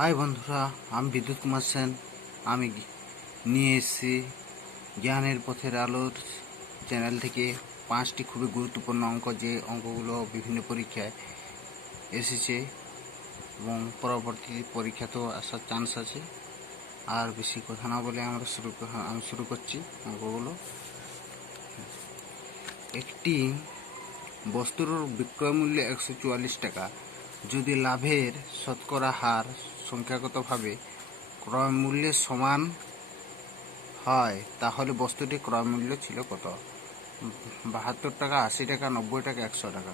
High বন্ধুরা, আমি বিদ্যুৎ কুমার সেন। আমি নিয়ে এসেছি জ্ঞানের পথের আলোর চ্যানেল থেকে 5টি খুবই গুরুত্বপূর্ণ অঙ্ক, যে অঙ্কগুলো বিভিন্ন পরীক্ষায় এসেছে এবং পরবর্তী পরীক্ষাতেও আসার চান্স আছে। আর বেশি কথা না বলে আমি শুরু করছি অঙ্কগুলো। একটি বস্তুর বিক্রয় মূল্য 144 টাকা। যদি লাভের শতকরা হার সংখ্যাগতভাবে ক্রয় মূল্যের সমান হয়, তাহলে বস্তুটির ক্রয় মূল্য ছিল কত? 72 টাকা, 80 টাকা, 90 টাকা, 100 টাকা।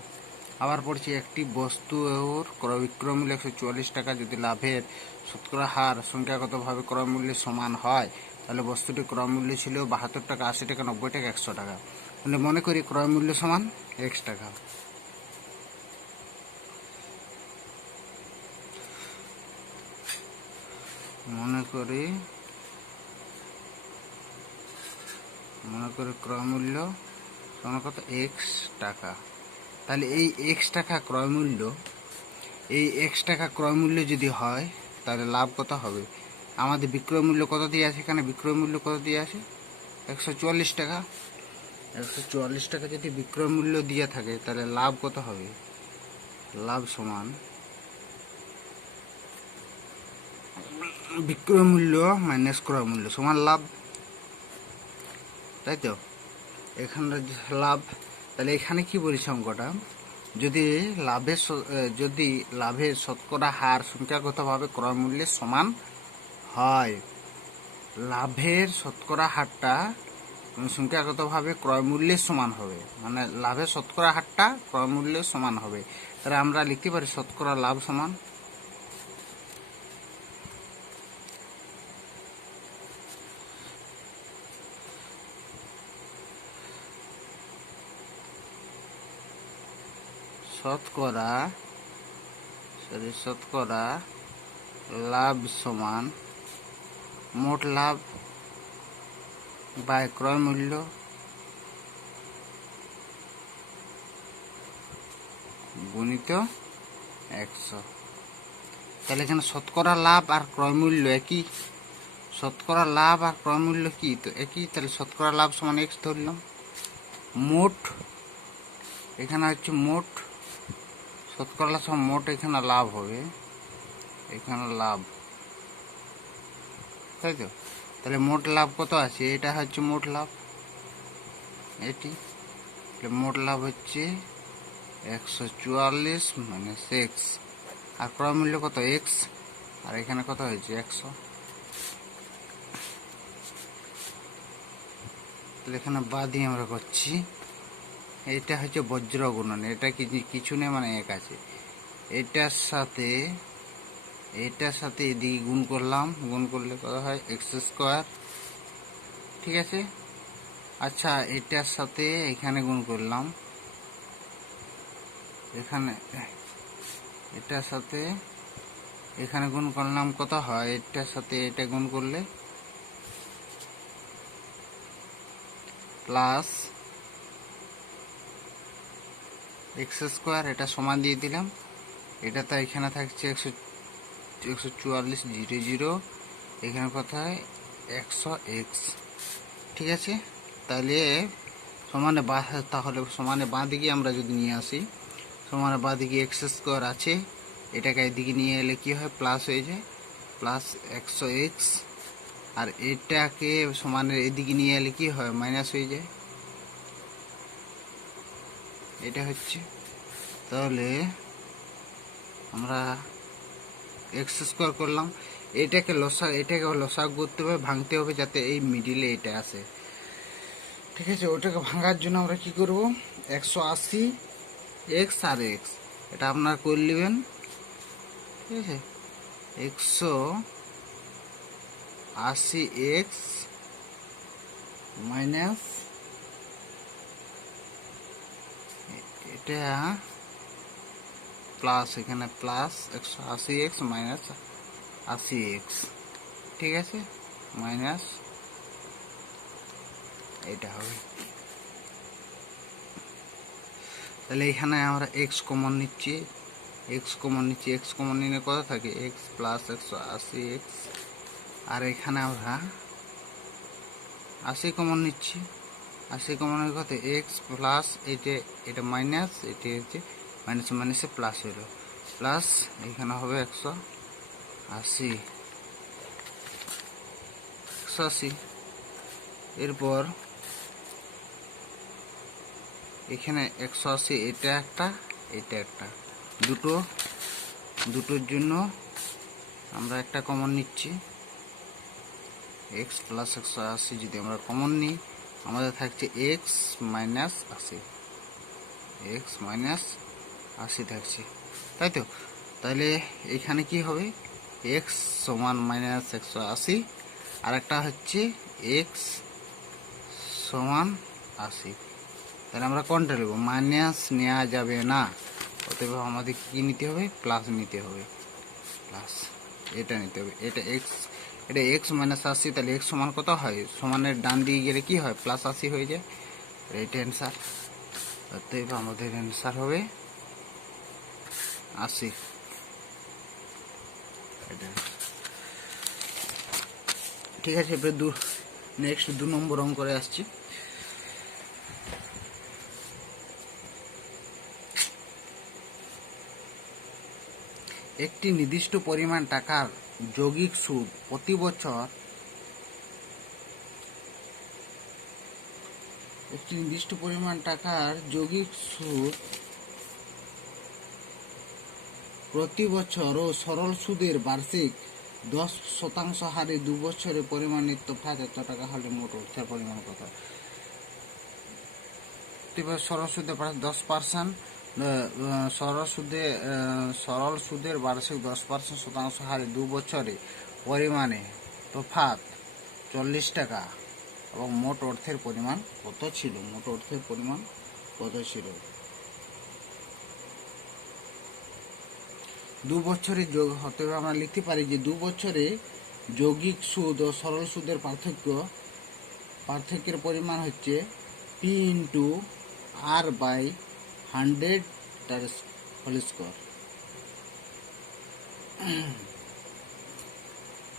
আবার পড়ছি, একটি বস্তুর ক্রয় বিক্রয় মূল্য 144 টাকা। যদি লাভের শতকরা হার সংখ্যাগতভাবে ক্রয় মূল্যের সমান হয়, তাহলে বস্তুটির ক্রয় মূল্য ছিল 72 টাকা, 80 টাকা, 90 টাকা, 100 টাকা। তাহলে মনে করি ক্রয় মূল্য সমান x টাকা। মনে করি ক্রয় মূল্য সমান কত? x টাকা। তাহলে এই x টাকা ক্রয় মূল্য, যদি হয়, তাহলে লাভ কত হবে? আমাদের বিক্রয় মূল্য কত দিয়ে আছে? এখানে বিক্রয় মূল্য কত দিয়ে আছে? 144 টাকা। 144 টাকা যদি বিক্রয় মূল্য দিয়ে থাকে, তাহলে লাভ কত হবে? লাভ সমান বিক্রয় মূল্য মাইনাস ক্রয় মূল্য সমান লাভ, তাই তো? এখানে লাভ। তাহলে এখানে কি বলেছে অঙ্কটা? যদি লাভের শতকরা হার সংখ্যাগতভাবে ক্রয় মূল্যের সমান হয়, লাভের শতকরা হারটা সংখ্যাগতভাবে ক্রয় মূল্যের সমান হবে, মানে লাভের শতকরা হারটা ক্রয় মূল্যের সমান হবে। তাহলে আমরা লিখতে পারি শতকরা লাভ সমান শতকরা লাভ সমান মোট লাভ বাই ক্রয় মূল্য গুণিত 100। তাহলে এখানে শতকরা লাভ আর ক্রয় মূল্য একই। শতকরা লাভ আর ক্রয় মূল্য কি? তো একই। তাহলে শতকরা লাভ সমান x ধরলাম। মোট, এখানে হচ্ছে মোট, শতকরা লাভ সমান মোট, এখানে লাভ হবে, এখানে লাভ, তাই তো? তাহলে মোট লাভ কত আছে? এটা হচ্ছে মোট লাভ, এটি। মোট লাভ হচ্ছে 144 মাইনাস x, আর ক্রয় মূল্য কত? x, আর এখানে কত হয়েছে? 100। তাহলে এখানে বাদ দিয়ে আমরা করছি, এটা হচ্ছে বজ্র গুণন, এটা কিছু নেই, মানে 1 আছে। এটার সাথে এদিকে গুণ করলাম, গুণ করলে কত হয়? x², ঠিক আছে। আচ্ছা, এটার সাথে এখানে গুণ করলাম, এটার সাথে এখানে গুণ করলাম, কত হয়? এটার সাথে এটা গুণ করলে প্লাস x², এটা সমান দিয়ে দিলাম। এটা তো এখানে থাকছে 144 0 0, এখানে কত হয়? 100x, ঠিক আছে। তাহলে সমানে বাঁ দিকে আমরা যদি নিয়ে আসি, সমানে বাঁ দিকে x² আছে, এটাকে এদিকে নিয়ে এলে কি হয়? প্লাস হয়ে যায়, প্লাস 100x। আর এটাকে সমানের এদিকে নিয়ে এলে কি হয়? মাইনাস হয়ে যায়, এটা হচ্ছে। তাহলে আমরা x² করলাম, এটাকে লসাগু করতে হবে, ভাঙতে হবে, যাতে এই মিডিলে এটা আসে, ঠিক আছে। ওটাকে ভাঙার জন্য আমরা কি করব? 180x আর x, এটা আপনারা করে নেবেন, ঠিক আছে। 180x মাইনাস এটা প্লাস, এখানে প্লাস 180x মাইনাস 80x, ঠিক আছে, মাইনাস এটা হবে। তাহলে এখানে আমরা x কমন নিচ্ছি, এক্স কমন নিচ্ছি, এক্স কমন নিলে কত থাকে এক্স প্লাস 180 এক্স, আর এখানে আমরা 80 কমন নিচ্ছি, 80 কমনের কত এক্স প্লাস এটা মাইনাস, এটা হচ্ছে মাইনাসে মাইনাসে প্লাস হলো, প্লাস এখানে হবে 180। এরপর এখানে 180, এটা একটা এটা একটা, দুটোর জন্য আমরা একটা কমন নিচ্ছি, এক্স প্লাস 180 যদি আমরা কমন নিই আমাদের থাকছে এক্স মাইনাস 80, এক্স মাইনাস 80 থাকছে, তাই তো। তাহলে এখানে কি হবে এক্স সমান মাইনাস 180, আর একটা হচ্ছে এক্স সমান 80। তাহলে আমরা কোনটা নেব, মাইনাস নেওয়া যাবে না, অতএব আমাদের কি নিতে হবে প্লাস নিতে হবে, প্লাস এটা নিতে হবে, এটা এক্স মাইনাস 80, তাহলে এক্স সমান কত হয়, সমানের ডান দিকে গেলে কি হয় প্লাস 80 হয়ে যায়, এটা অ্যান্সার। অতএব আমাদের অ্যান্সার হবে 80। ঠিক আছে, এবার নেক্সট 2 নম্বর অঙ্ক করে আসছি। একটি নির্দিষ্ট পরিমাণ টাকার যৌগিক সুদ প্রতি বছর প্রতি বছর ও সরল সুদের বার্ষিক 10% হারে 2 বছরে পরিমাণিত তফাৎ এত টাকা হলে মোট অর্থের পরিমাণ কত। সরল সুদের 10%, সরল সুদের বার্ষিক 10% হারে 2 বছরে পরিমাণে তফাৎ 40 টাকা এবং মোট অর্থের পরিমাণ কত ছিল, 2 বছরে যোগ হতে হবে, আমরা লিখতে পারি যে 2 বছরে যৌগিক সুদ ও সরল সুদের পার্থক্যের পরিমাণ হচ্ছে পি ইন্টু আর বাই 100 তার হোল স্কোয়ার।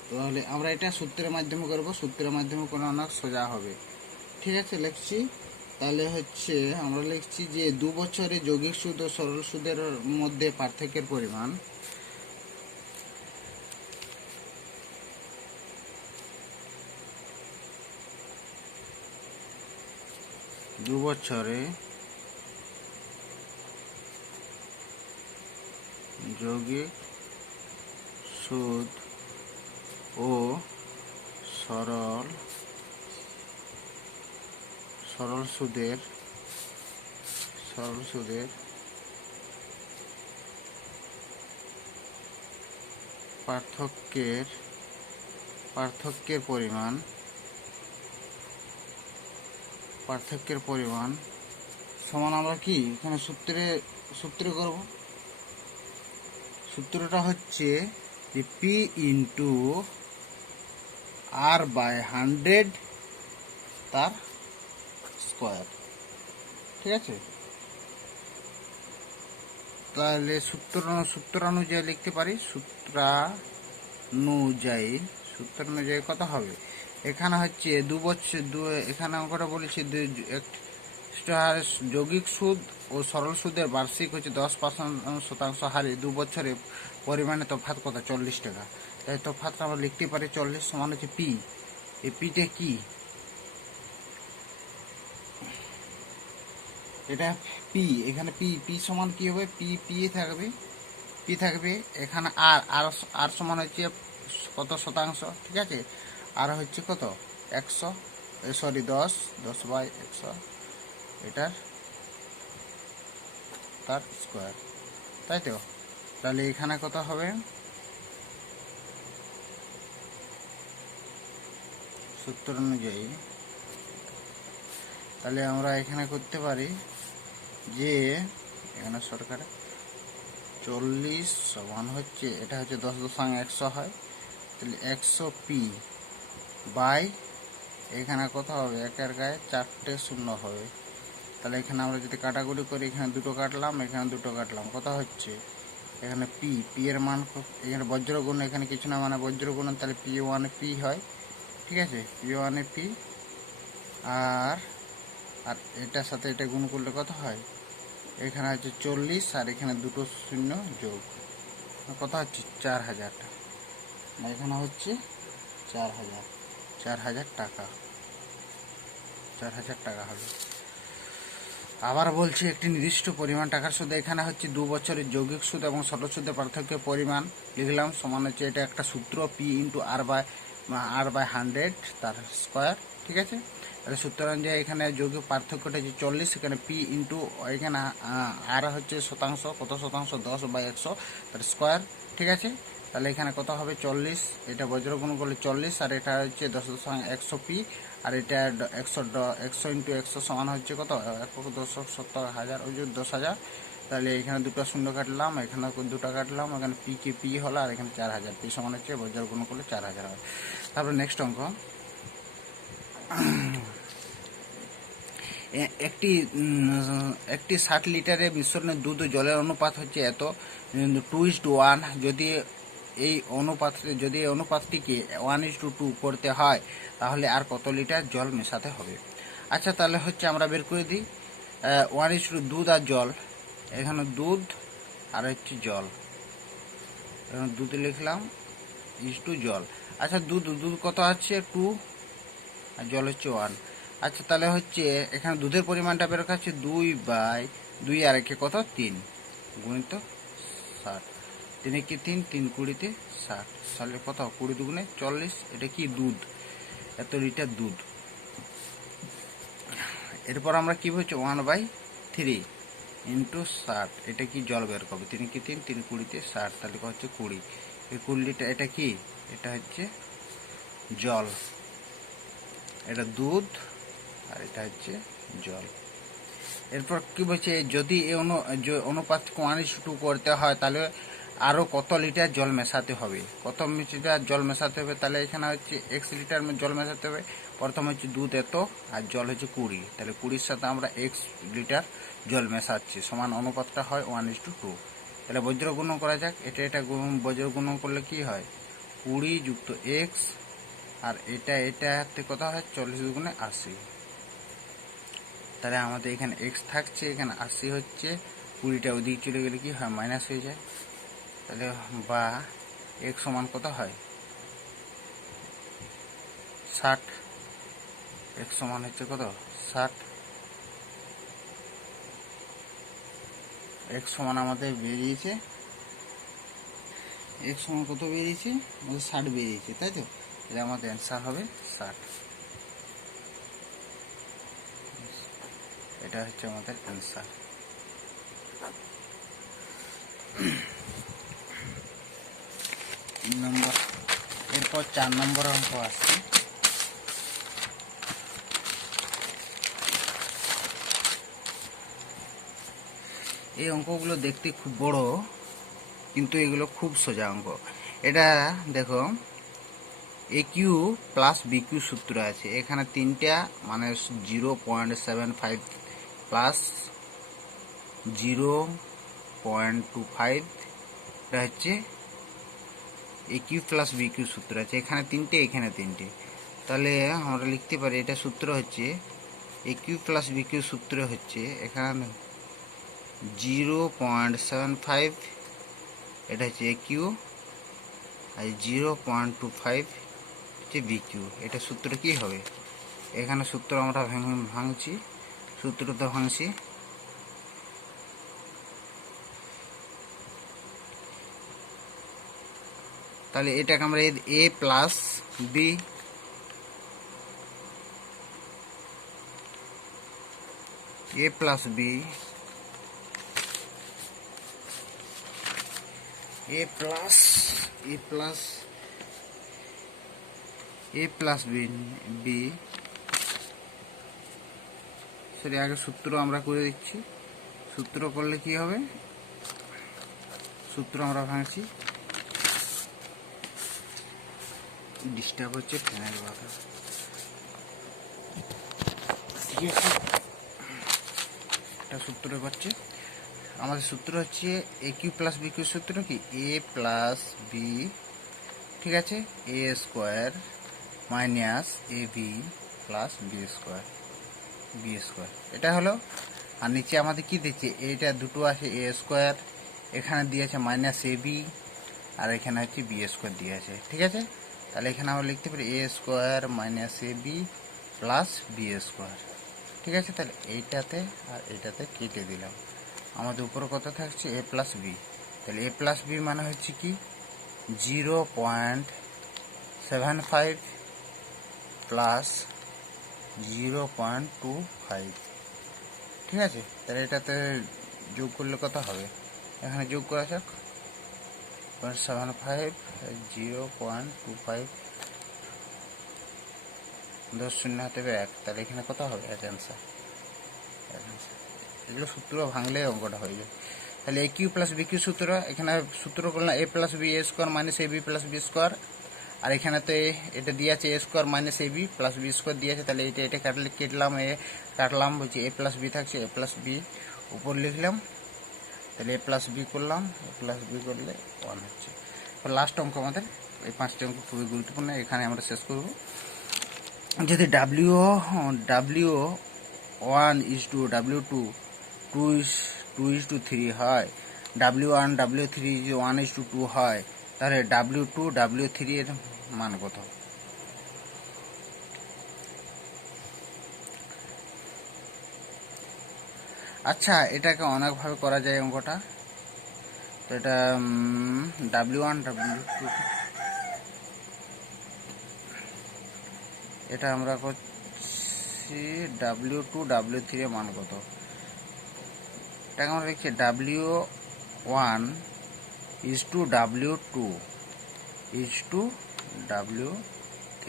তাহলে আমরা এটা সূত্রের মাধ্যমে করব, সূত্রের মাধ্যমে কোনো অনেক সোজা হবে। ঠিক আছে, লিখছি তাহলে হচ্ছে আমরা লিখছি যে 2 বছরে যৌগিক সুদ ও সরল সুদের মধ্যে পার্থক্যের পরিমাণ 2 বছরে যৌগিক সুদ ও সরল সুদের পার্থক্যের পরিমাণ সমান আমরা কি এখানে সূত্রে করব। সূত্রটা হচ্ছে যে পি ইন্টু আর বাই 100 তার স্কোয়ার। ঠিক আছে, তাহলে সূত্র অনুযায়ী লিখতে পারি, সূত্রানুযায়ী কত হবে, এখানে হচ্ছে 2 বছর, এখানে অঙ্কটা বলেছি যৌগিক সুদ ও সরল সুদের বার্ষিক হচ্ছে 10% হারে 2 বছরে পরিমাণে তফাৎ কত 40 টাকা। তাই তফাৎটা আমরা লিখতে পারি 40 সমান হচ্ছে পি। এই পিটা কি, এটা পি, এখানে পি সমান কি হবে, পি থাকবে এখানে আর সমান হচ্ছে কত শতাংশ। ঠিক আছে, আর হচ্ছে কত 100, সরি 10 বাই 100 এটার তার স্কোয়ার, তাই তো। তাহলে এখানে কত হবে, সূত্র অনুযায়ী তাহলে আমরা এখানে করতে পারি যে এখানে সরকার 40 সমান হচ্ছে, এটা হচ্ছে 10.100 হয়, তাহলে 100 পি বাই এখানে কত হবে, একের গায়ে 4টে শূন্য হবে। তাহলে এখানে আমরা যদি কাটাকুটি করি, এখানে 2 কাটলাম, এখানে 2 কাটলাম, কত হচ্ছে এখানে পি, পি এর মান এখানে বজ্রগুণ, এখানে কিছু না মানে বজ্রগুণ, তাহলে পি ওয়ানে পি হয়, ঠিক আছে, পি ওয়ানে পি। আর আর এটার সাথে এটা গুণ করলে কত হয়, এখানে হচ্ছে 40 আর এখানে দুটো শূন্য যোগ, কত হচ্ছে 4000 টাকা। এখানে হচ্ছে 4000 টাকা, 4000 টাকা হবে। আবার বলছি একটি নির্দিষ্ট পরিমাণ টাকার সুদ, এখানে হচ্ছে 2 বছরের যৌগিক সুদ এবং সরল সুদের পার্থক্যের পরিমাণ লিখলাম, সমান হচ্ছে এটা একটা সূত্র, পি ইন্টু আর বাই 100 তার স্কোয়ার, ঠিক আছে। তাহলে সূত্র অনুযায়ী এখানে যৌগিক পার্থক্যটা হচ্ছে 40, এখানে পি ইন্টু এখানে আর হচ্ছে শতাংশ, কত শতাংশ 10/100 তার স্কোয়ার, ঠিক আছে। তাহলে এখানে কত হবে 40, এটা বজ্রগুণ করলে 40 আর এটা হচ্ছে 10.100 পি, আর এটা 100 ইন্টু 100 সমান হচ্ছে কত 1,10,70,000, ওই যে 10,000। তাহলে এখানে দুটো শূন্য কাটলাম, এখানে দুটো কাটলাম, এখানে পি কে পি হলো, আর এখানে 4000, পি সমান হচ্ছে বজ্রগুণ করলে 4000 হয়। তারপর নেক্সট অঙ্ক, একটি 60 লিটারের মিশ্রণের দুধ ও জলের অনুপাত হচ্ছে এত 2:1। যদি এই অনুপাতটিকে 1:2 করতে হয় তাহলে আর কত লিটার জল মেশাতে হবে। আচ্ছা, তাহলে হচ্ছে আমরা বের করে দিই 1:2 দুধ আর জল, এখানে দুধ আর হচ্ছে জল, এখানে দুধ লিখলাম ইস টু জল। আচ্ছা, দুধ কত আছে 2 আর জল হচ্ছে 1। আচ্ছা, তাহলে হচ্ছে এখানে দুধের পরিমাণটা বের কাছে 2/2 আর একে কত 3 গুণিত 60, 3 কি 3, 3 20 60, তাহলে কত 20 দুগুণে 40, এটা কি দুধ, এত লিটার দুধ। এরপর আমরা কি হচ্ছে 1/3 ইন্টু 60, এটা কি জল বের করবে, 3 কি 3, 3 20 60, তাহলে হচ্ছে 20, এই 20 লিটার, এটা কি, এটা হচ্ছে জল, এটা দুধ আর এটা হচ্ছে জল। এরপর কি বলছে, যদি এই অনুপাতকে 1:2 করতে হয় তাহলে আরও কত লিটার জল মেশাতে হবে, কত লিটার জল মেশাতে হবে, তাহলে এখানে হচ্ছে x লিটার জল মেশাতে হবে। প্রথম হচ্ছে দুধ এত আর জল হচ্ছে 20, তাহলে 20-র সাথে আমরা x লিটার জল মেশাচ্ছি, সমান অনুপাতটা হয় 1:2। তাহলে বজ্র গুণ করা যাক, এটা বজ্র গুণ করলে কি হয় 20 যুক্ত x, আর এটাতে কত হয় 40 দুগুণে 80, তাহলে আমাদের এখানে x থাকছে, এখানে 80 হচ্ছে, 20টা ওদিকে চলে গেলে কি হয় মাইনাস হয়ে যায়, তাহলে বা x সমান কত হয় 60, x সমান হচ্ছে কত 60, x সমান আমাদের বেরিয়েছে, x সমান কত বেরিয়েছে আমাদের 60 বেরিয়েছে, তাই তো, তাহলে আমাদের অ্যান্সার হবে 60, এটা হচ্ছে আমাদের অ্যান্সার। নম্বর, এরপর 4 নম্বর অঙ্ক আসছে, এই অঙ্কগুলো দেখতে খুব বড় কিন্তু এগুলো খুব সোজা অঙ্ক। এটা দেখো AQ প্লাস BQ সূত্র আছে, এখানে তিনটা মানে 0.75 প্লাস 0.25, এটা হচ্ছে AQ প্লাস BQ সূত্র আছে, এখানে তিনটে এখানে তিনটে, তাহলে আমরা লিখতে পারি এটা সূত্র হচ্ছে AQ প্লাস BQ সূত্র হচ্ছে এখানে 0.75, এটা হচ্ছে AQ আর 0.25 হচ্ছে BQ, এটা সূত্র কি হবে, এখানে সূত্র আমরা ভাঙছি, সূত্রটা ভাঙছি, তাহলে এটাকে আমরা A plus B, A plus B, A plus B, sorry আগে সূত্র আমরা করে দিচ্ছি, সূত্র করলে কি হবে, সূত্র আমরা ভাঙছি, ডিস্টার্ব হচ্ছে ফ্যানের বাতাস, ঠিক আছে, এটা সূত্র পাচ্ছে আমাদের সূত্র হচ্ছে এ কিউ প্লাস বি কিউ সূত্র কি এ প্লাস বি, ঠিক আছে, এ square minus A B plus B square, এটা হলো। আর নিচে আমাদের কি দিচ্ছে, এইটা দুটো আছে এ স্কোয়ার, এখানে দিয়েছে মাইনাস এ বি, আর এখানে হচ্ছে বি স্কোয়ার দিয়েছে, ঠিক আছে। তাহলে এখানে আমরা লিখতে পারি এ square minus A B plus B square, ঠিক আছে। তাহলে এইটাতে আর এইটাতে কেটে দিলাম, আমাদের উপরে কত থাকছে এ প্লাস বি। তাহলে এ প্লাস বি মানে হচ্ছে কি 0.75 প্লাস 0.25, ঠিক আছে। তাহলে এটাতে যোগ করলে কত হবে, এখানে যোগ করা যাক 0.75 0.25, 10 শূন্য হাতে 1, তাহলে এখানে কত হবে 1 অ্যান্সার। এগুলো সূত্র ভাঙলে অঙ্কটা হয়ে যায়। তাহলে এ কিউ প্লাস বি কিউ সূত্র, এখানে সূত্র করলাম এ plus B A square minus A B plus B square, আর এখানে তো এটা দিয়ে আছে এ square minus A B plus B square দিয়েছে। তাহলে এটা কাটলাম বলছি এ প্লাস বি থাকছে, এ প্লাস বি উপর লিখলাম, তাহলে এ প্লাস বি করলাম, এ প্লাস বি করলে 1 হচ্ছে। তো লাস্ট অঙ্ক আমাদের এই 5টি অঙ্ক খুবই গুরুত্বপূর্ণ, এখানে আমরা শেষ করব। যদি ডাব্লিউ 1:2 ডাব্লিউ 2:3 হয়, W1 W3 যদি 1:2 হয়, তাহলে W2 W3 এর মান কত? আচ্ছা, এটাকে অনেকভাবে করা যায় অঙ্কটা। তো এটা W1 W2, এটা আমরা করছি W2 W3 এর মান কত, এটাকে আমরা লিখছি W1 W2 W3,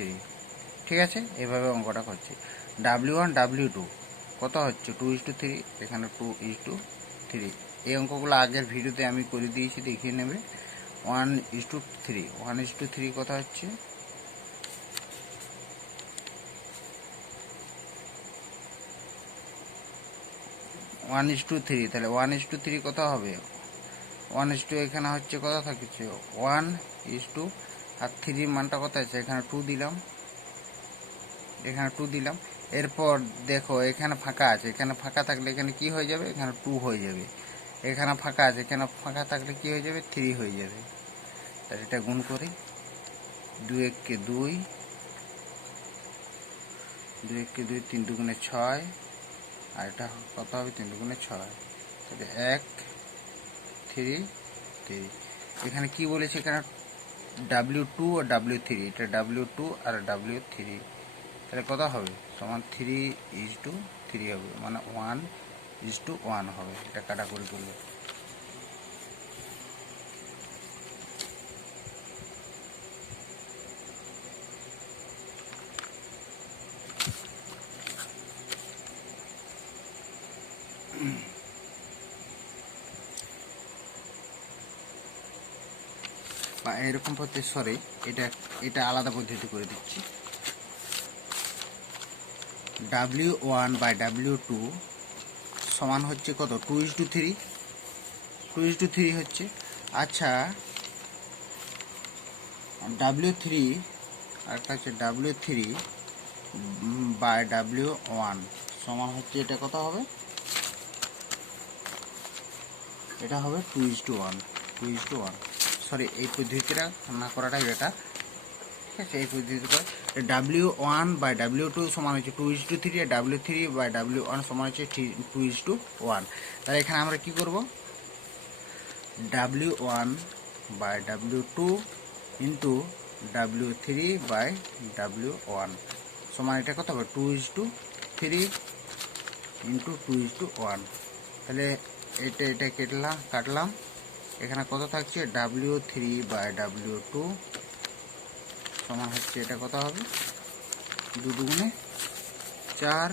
ঠিক আছে। এভাবে অঙ্কটা করছি। W1 W2 কত হচ্ছে 2:3, এখানে 2:3। এই অঙ্কগুলো আগের ভিডিওতে আমি করে দিয়েছি, দেখিয়ে নেবে। 1:3 কত হচ্ছে 1:3, তাহলে 1:3 কত হবে 1:, এখানে হচ্ছে কত থাকছে 1:, আর 3 মানটা কত আছে, এখানে 2 দিলাম, এখানে 2 দিলাম। এরপর দেখো এখানে ফাঁকা আছে, এখানে ফাঁকা থাকলে এখানে কি হয়ে যাবে, এখানে 2 হয়ে যাবে। এখানে ফাঁকা আছে, এখানে ফাঁকা থাকলে কি হয়ে যাবে 3 হয়ে যাবে। তাহলে এটা গুণ করি, 2 1 2, 2 1 2, 3 2 6, আর এটা কত হবে 3 2 6, তাহলে 1 3 3। এখানে কি বলেছে, এখানে W2 আর W3, এটা W2 আর W3, তাহলে কত হবে সমান 3:3 হবে, মানে 1:1 হবে। এটা কাটাকুটি করলে বা এরকম পদ্ধতি, সরি এটা আলাদা পদ্ধতি করে দিচ্ছি। W1 বাই W2 সমান হচ্ছে কত 2:3 হচ্ছে। আচ্ছা, W3 আর একটা হচ্ছে W3 বাই W1 সমান হচ্ছে, এটা কত হবে, এটা হবে 2:1, সরি এই পদ্ধতিটা না করাটাই বেটার, ঠিক আছে। এই পদ্ধতিটা W1 বাই W2 সমান হচ্ছে 2:3, আর W3 বাই W1 সমান হচ্ছে 2:1। তাহলে এখানে আমরা কি করব, W1 by W2 into W3 by W1 সমান এটা কত হবে 2:3 ইন্টু 2:1। তাহলে এটা কাটলাম, এখানে কত থাকছে W3 বাই W2 সমান হচ্ছে, এটা কত হবে 2 2 4,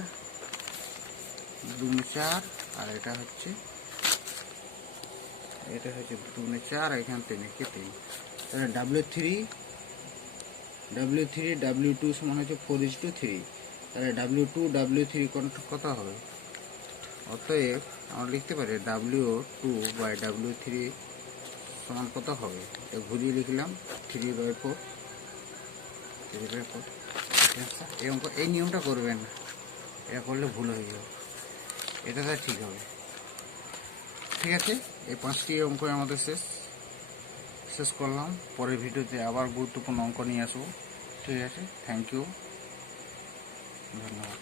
2 4, আর এটা হচ্ছে 2 4, আর এখানে 3 3। তাহলে W3 W2 সমান হচ্ছে 4:3, তাহলে W2 W3 কত হবে অতএব আমরা লিখতে পারি W2 বাই W3 সমান কত হবে, ঘুরিয়ে লিখলাম 3/4। এই নিয়মটা করবেন না, এটা করলে ভুল হয়ে যাবে, এটাতে ঠিক হবে। ঠিক আছে, এই 5টি অঙ্ক আমাদের শেষ করলাম। পরের ভিডিওতে আবার গুরুত্বপূর্ণ অঙ্ক নিয়ে আসবো। ঠিক আছে, থ্যাংক ইউ, ধন্যবাদ।